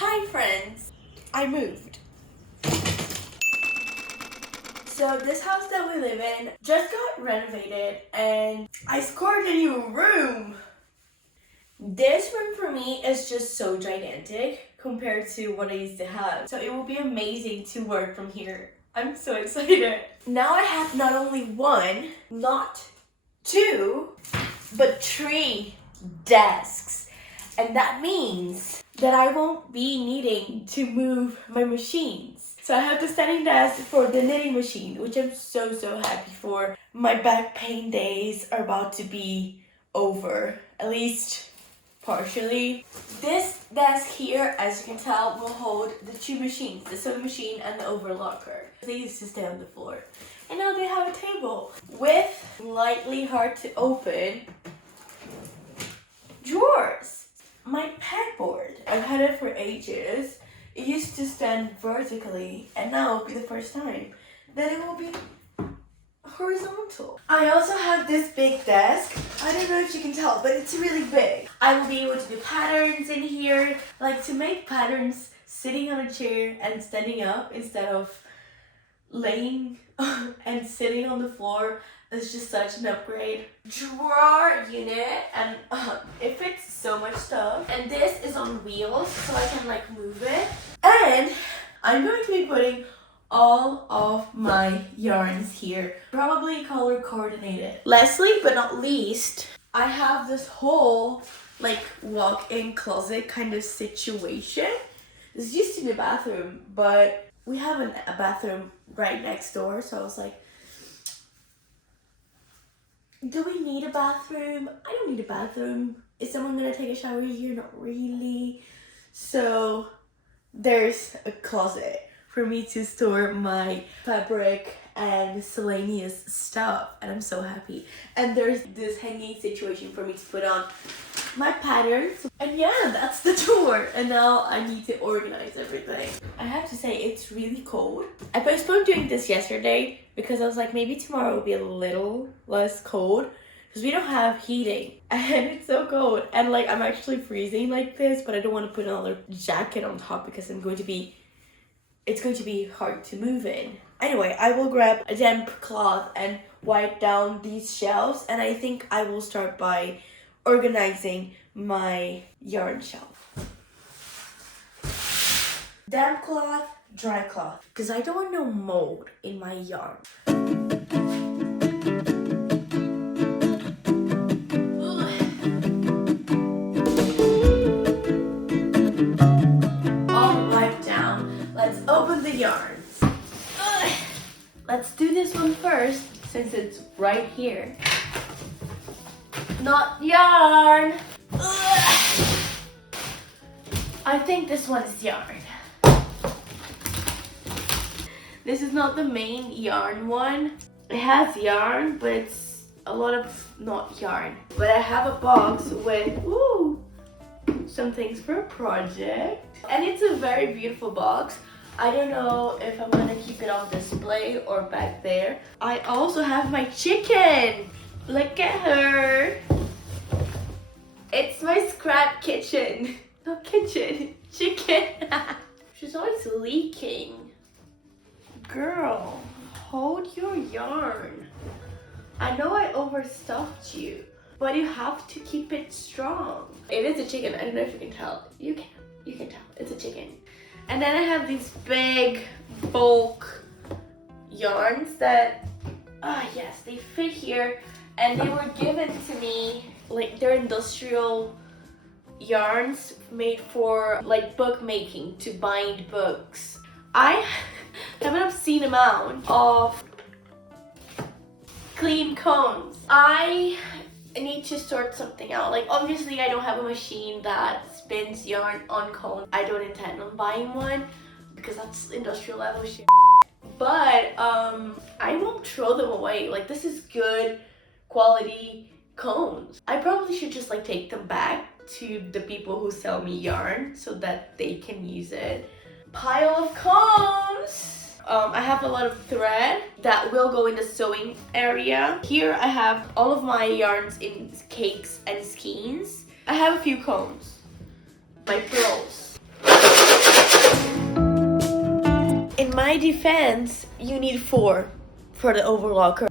Hi friends, I moved. So this house that we live in just got renovated and I scored a new room. This room for me is just so gigantic compared to what I used to have. So it will be amazing to work from here. I'm so excited. Now I have not only one, not two, but 3 desks. And that means that I won't be needing to move my machines. So I have the standing desk for the knitting machine, which I'm so happy for. My back pain days are about to be over, at least partially. This desk here, as you can tell, will hold the 2 machines, the sewing machine and the overlocker. They used to stay on the floor. And now they have a table with slightly hard to open drawers. My pegboard, I've had it for ages. It used to stand vertically and now will be the first time that it will be horizontal. I also have this big desk. I don't know if you can tell, but it's really big. I will be able to do patterns in here, like to make patterns sitting on a chair and standing up instead of laying and sitting on the floor. It's just such an upgrade. Drawer unit, and it fits so much stuff. And this is on wheels, so I can like move it. And I'm going to be putting all of my yarns here, probably color coordinated. Lastly but not least, I have this whole like walk-in closet kind of situation. This used to be a bathroom, but we have a bathroom right next door, so I was like, do we need a bathroom? I don't need a bathroom. Is someone gonna take a shower here? Not really. So there's a closet for me to store my fabric and miscellaneous stuff, and I'm so happy. And there's this hanging situation for me to put on my patterns. And yeah, that's the tour. And now I need to organize everything. I have to say, it's really cold. I postponed doing this yesterday because I was like, maybe tomorrow will be a little less cold because we don't have heating and it's so cold. And like, I'm actually freezing like this, but I don't want to put another jacket on top because it's going to be hard to move in. Anyway, I will grab a damp cloth and wipe down these shelves, and I think I will start by organizing my yarn shelf. Damp cloth, dry cloth, because I don't want no mold in my yarn. All wiped down. Let's open the yarns. Let's do this one first, since it's right here. Not yarn. I think this one is yarn. This is not the main yarn one. It has yarn, but it's a lot of not yarn. But I have a box with some things for a project. And it's a very beautiful box. I don't know if I'm gonna keep it on display or back there. I also have my chicken. Look at her. It's my scrap kitchen. Not kitchen, chicken. She's always leaking. Girl, hold your yarn. I know I overstuffed you, but you have to keep it strong. It is a chicken. I don't know if you can tell. You can tell. It's a chicken. And then I have these big bulk yarns that, yes, they fit here. And they were given to me, like they're industrial yarns made for like bookmaking, to bind books. I have an obscene amount of clean cones. I need to sort something out. Like obviously I don't have a machine that spins yarn on cone. I don't intend on buying one because that's industrial level shit. But I won't throw them away. Like this is good quality cones. I probably should just like take them back to the people who sell me yarn so that they can use it. Pile of cones. I have a lot of thread that will go in the sewing area. Here I have all of my yarns in cakes and skeins. I have a few cones. My pearls. my defense, you need 4 for the overlocker.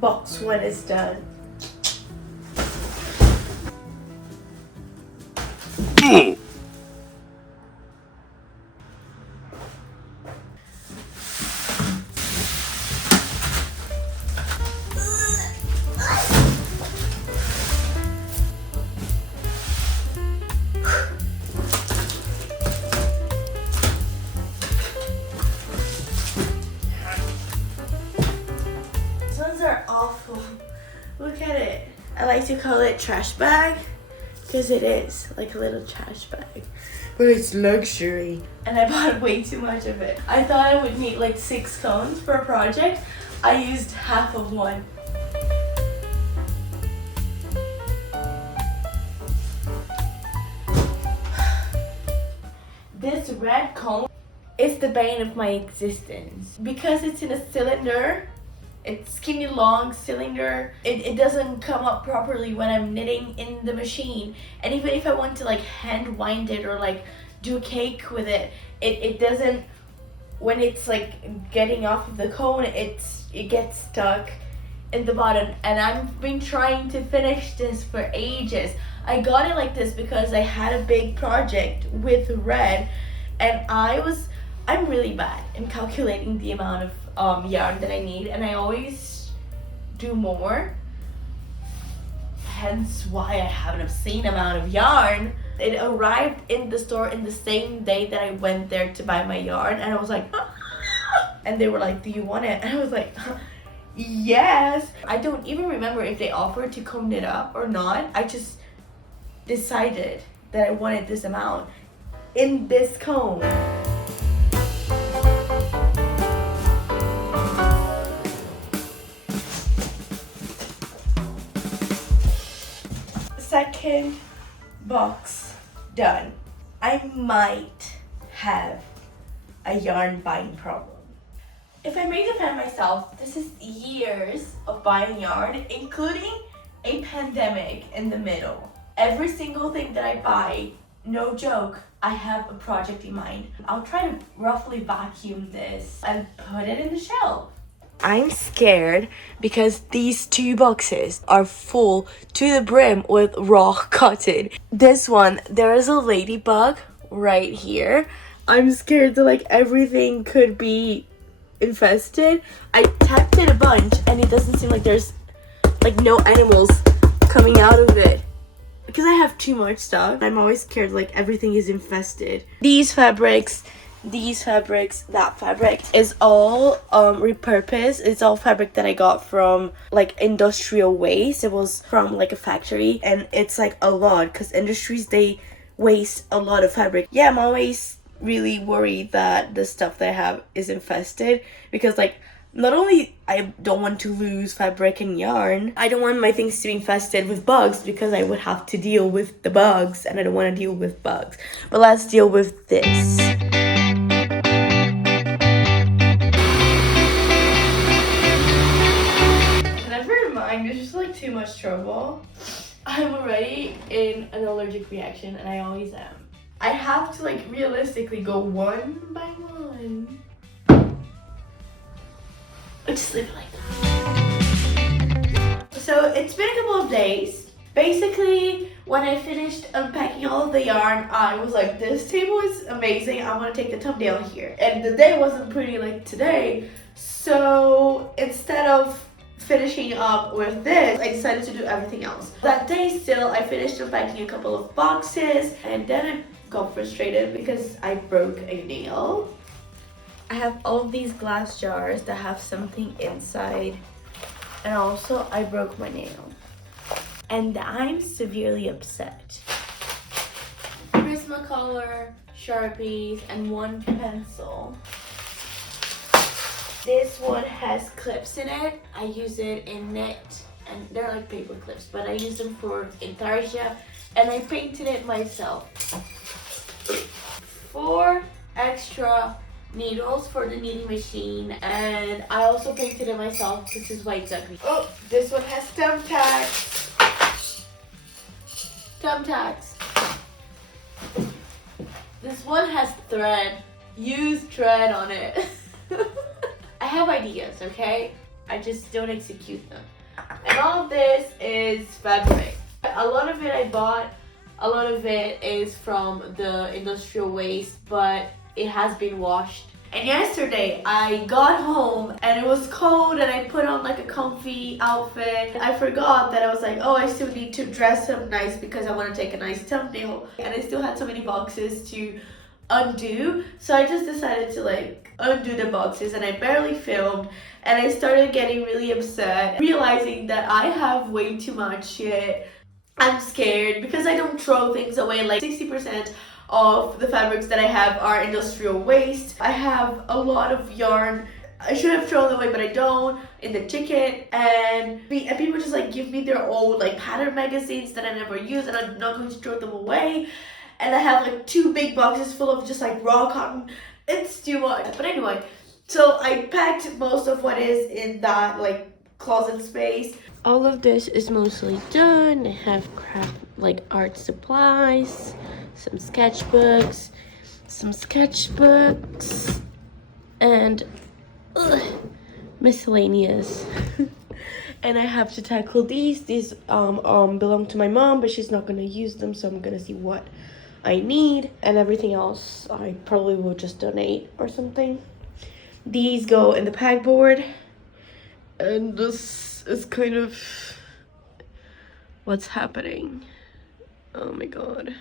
Box 1 is done. These ones are awful. Look at it. I like to call it trash bag because it is like a little trash bag. But it's luxury. And I bought way too much of it. I thought I would need like 6 cones for a project. I used half of one. This red cone is the bane of my existence. Because it's in a cylinder, it's skinny long cylinder, it doesn't come up properly when I'm knitting in the machine. And even if I want to like hand wind it or like do a cake with it, it doesn't, when it's like getting off of the cone, it gets stuck in the bottom. And I've been trying to finish this for ages. I got it like this because I had a big project with red, and I'm really bad in calculating the amount of yarn that I need, and I always do more, hence why I have an obscene amount of yarn. It arrived in the store in the same day that I went there to buy my yarn, and I was like, and they were like, do you want it? And I was like, yes. I don't even remember if they offered to cone it up or not. I just decided that I wanted this amount in this cone. Second box done. I might have a yarn buying problem. If I may defend myself, this is years of buying yarn, including a pandemic in the middle. Every single thing that I buy, no joke, I have a project in mind. I'll try to roughly vacuum this and put it in the shelf. I'm scared because these 2 boxes are full to the brim with raw cotton. This one, there is a ladybug right here. I'm scared that like everything could be infested. I tapped it a bunch and it doesn't seem like there's like no animals coming out of it. Because I have too much stuff, I'm always scared like everything is infested. These fabrics, that fabric is all repurposed. It's all fabric that I got from like industrial waste. It was from like a factory, and it's like a lot because industries, they waste a lot of fabric. Yeah, I'm always really worried that the stuff that I have is infested, because like not only I don't want to lose fabric and yarn, I don't want my things to be infested with bugs because I would have to deal with the bugs and I don't want to deal with bugs. But let's deal with this. Never mind, it's just like too much trouble. I'm already in an allergic reaction, and I always am. I have to like realistically go one by one. I just leave it like that. So it's been a couple of days. Basically, when I finished unpacking all of the yarn, I was like, this table is amazing. I want to take the thumbnail here. And the day wasn't pretty like today. So instead of finishing up with this, I decided to do everything else. That day still, I finished unpacking a couple of boxes, and then I got frustrated because I broke a nail. I have all of these glass jars that have something inside, and also I broke my nail. And I'm severely upset. Prismacolor, Sharpies, and one pencil. This one has clips in it. I use it in knit and they're like paper clips, but I use them for intarsia, and I painted it myself. 4 extra needles for the knitting machine, and I also painted it myself. This is why it's ugly. Oh, this one has thumbtacks. Thumbtacks. This one has thread. Use thread on it. I have ideas, okay? I just don't execute them. And all of this is fabric. A lot of it I bought. A lot of it is from the industrial waste, but it has been washed. And yesterday I got home and it was cold and I put on like a comfy outfit. I forgot that I was like, oh, I still need to dress up nice because I want to take a nice thumbnail. And I still had so many boxes to undo. So I just decided to like undo the boxes, and I barely filmed. And I started getting really upset, realizing that I have way too much shit. I'm scared because I don't throw things away. Like 60% of the fabrics that I have are industrial waste. I have a lot of yarn I should have thrown away, but I don't, in the ticket. And people just like give me their old like pattern magazines that I never use, and I'm not going to throw them away. And I have like 2 big boxes full of just like raw cotton. It's too much. But anyway, so I packed most of what is in that like closet space. All of this is mostly done. I have craft like art supplies, some sketchbooks, and miscellaneous. And I have to tackle these. These belong to my mom, but she's not gonna use them, so I'm gonna see what I need, and everything else I probably will just donate or something. These go in the pegboard, and this is kind of what's happening. Oh my god.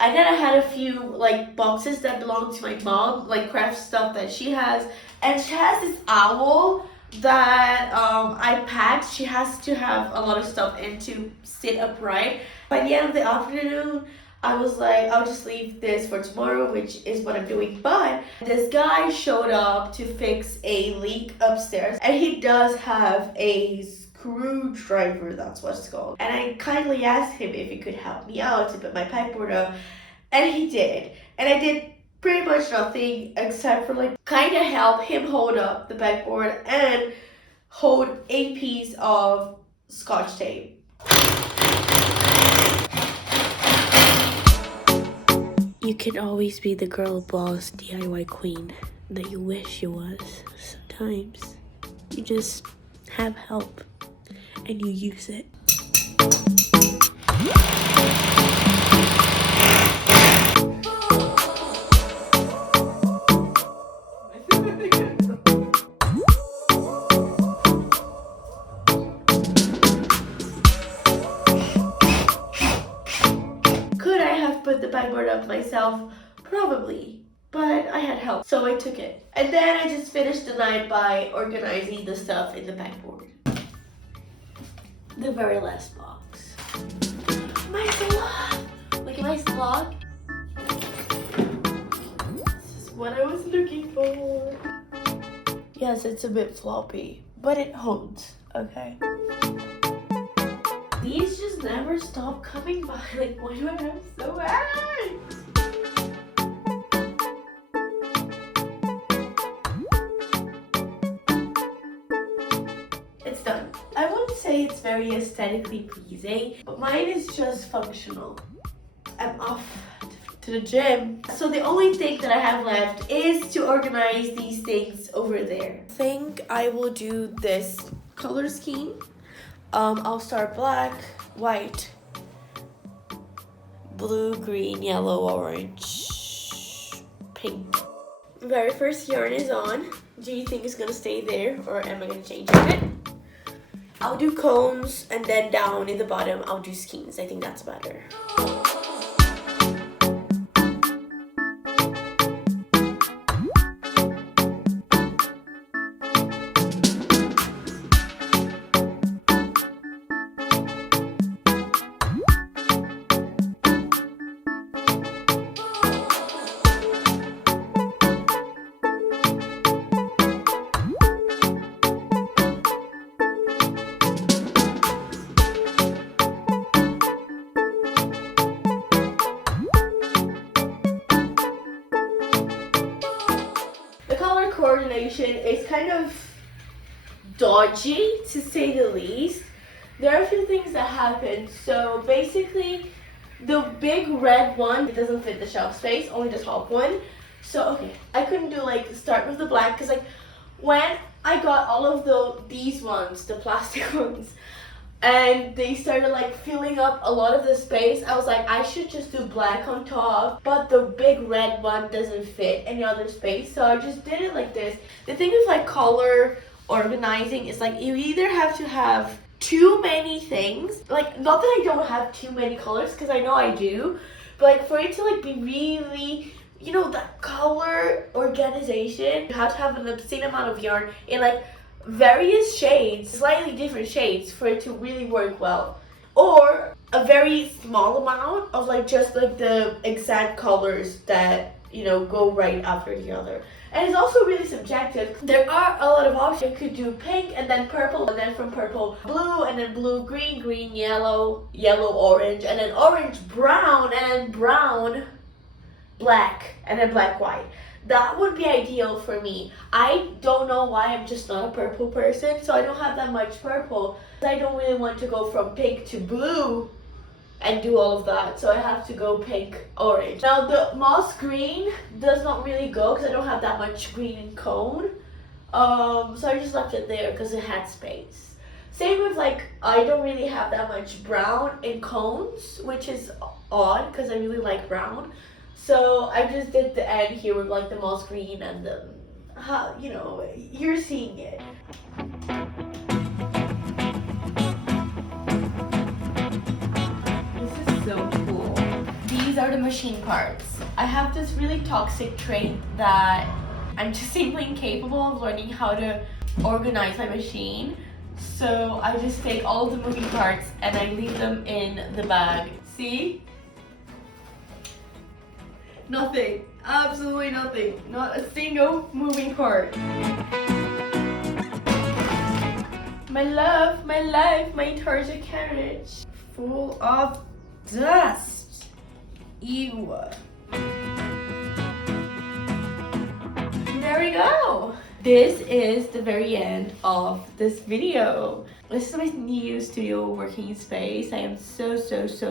And then I had a few like boxes that belong to my mom, like craft stuff that she has. And she has this owl that I packed. She has to have a lot of stuff in to sit upright. By the end of the afternoon, I was like, I'll just leave this for tomorrow, which is what I'm doing. But this guy showed up to fix a leak upstairs, and he does have a screwdriver, that's what it's called. And I kindly asked him if he could help me out to put my pegboard up, and he did. And I did pretty much nothing except for like kind of help him hold up the pegboard and hold a piece of scotch tape. You can always be the girl boss DIY queen that you wish you was. Sometimes you just have help and you use it. Put the pegboard up myself? Probably, but I had help, so I took it. And then I just finished the night by organizing the stuff in the pegboard. The very last box. My slog! Look at my slog. This is what I was looking for. Yes, it's a bit floppy, but it holds, okay? These just never stop coming by. Like, why do I have so much? It's done. I wouldn't say it's very aesthetically pleasing, but mine is just functional. I'm off to the gym. So the only thing that I have left is to organize these things over there. I think I will do this color scheme. I'll start black, white, blue, green, yellow, orange, pink. Very first yarn is on. Do you think it's gonna stay there, or am I gonna change it? I'll do cones, and then down in the bottom I'll do skeins. I think that's better. it's kind of dodgy to say the least. There are a few things that happen. So basically, the big red one, it doesn't fit the shelf space, only the top one. So okay, I couldn't do like start with the black because like when I got all of these ones, the plastic ones, and they started like filling up a lot of the space, I was like, I should just do black on top, but the big red one doesn't fit any other space, so I just did it like this. The thing with like color organizing is like you either have to have too many things, like not that I don't have too many colors because I know I do, but like for it to like be really, you know, that color organization, you have to have an obscene amount of yarn in like various shades, slightly different shades for it to really work well, or a very small amount of like just like the exact colors that, you know, go right after the other. And it's also really subjective. There are a lot of options. You could do pink and then purple, and then from purple blue, and then blue green, green yellow, yellow orange, and then orange brown, and then brown black, and then black white. That would be ideal for me. I don't know why, I'm just not a purple person, so I don't have that much purple. I don't really want to go from pink to blue and do all of that, so I have to go pink orange. Now the moss green does not really go because I don't have that much green in cone, so I just left it there because it had space. Same with like, I don't really have that much brown in cones, which is odd because I really like brown. So I just did the end here with like the moss green and the, you know, you're seeing it. This is so cool. These are the machine parts. I have this really toxic trait that I'm just simply incapable of learning how to organize my machine. So I just take all of the moving parts and I leave them in the bag. See? Nothing, absolutely nothing, not a single moving part. My love, my life, my Tarja carriage, full of dust. Ew. There we go. This is the very end of this video. This is my new studio working space. I am so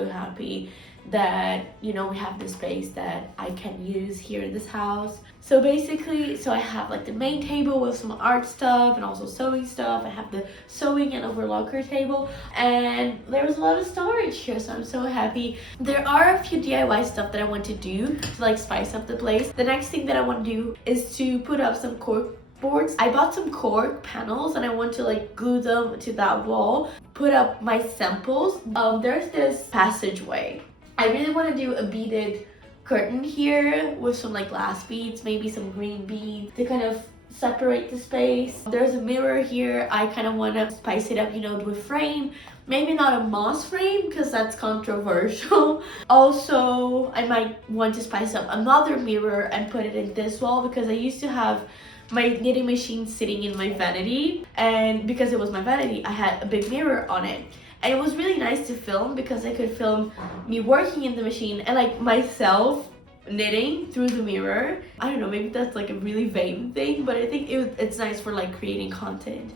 happy that, you know, we have this space that I can use here in this house. So basically, I have like the main table with some art stuff and also sewing stuff. I have the sewing and overlocker table, and there's a lot of storage here, so I'm so happy. There are a few DIY stuff that I want to do to like spice up the place. The next thing that I want to do is to put up some cork boards. I bought some cork panels and I want to like glue them to that wall, put up my samples. There's this passageway. I really want to do a beaded curtain here with some like glass beads, maybe some green beads to kind of separate the space. There's a mirror here. I kind of want to spice it up, you know, with frame. Maybe not a moss frame because that's controversial. Also, I might want to spice up another mirror and put it in this wall because I used to have my knitting machine sitting in my vanity, and because it was my vanity, I had a big mirror on it. And it was really nice to film because I could film me working in the machine and like myself knitting through the mirror. I don't know, maybe that's like a really vain thing, but I think it's nice for like creating content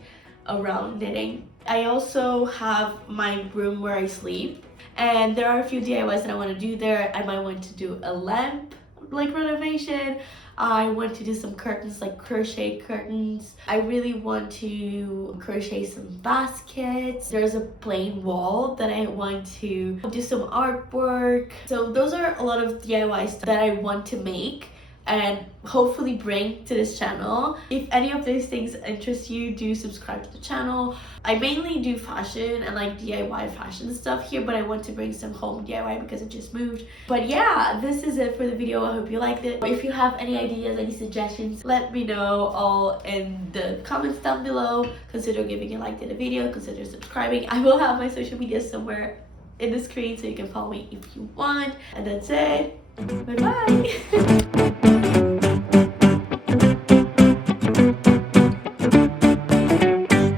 around knitting. I also have my room where I sleep, and there are a few DIYs that I want to do there. I might want to do a lamp like renovation. I want to do some curtains, like crochet curtains. I really want to crochet some baskets. There's a plain wall that I want to do some artwork. So those are a lot of DIY stuff that I want to make and hopefully bring to this channel. If any of these things interest you, do subscribe to the channel. I mainly do fashion and like DIY fashion stuff here, but I want to bring some home DIY because I just moved. But yeah, this is it for the video. I hope you liked it. If you have any ideas, any suggestions, let me know all in the comments down below. Consider giving a like to the video, consider subscribing. I will have my social media somewhere in the screen so you can follow me if you want. And that's it. Bye bye.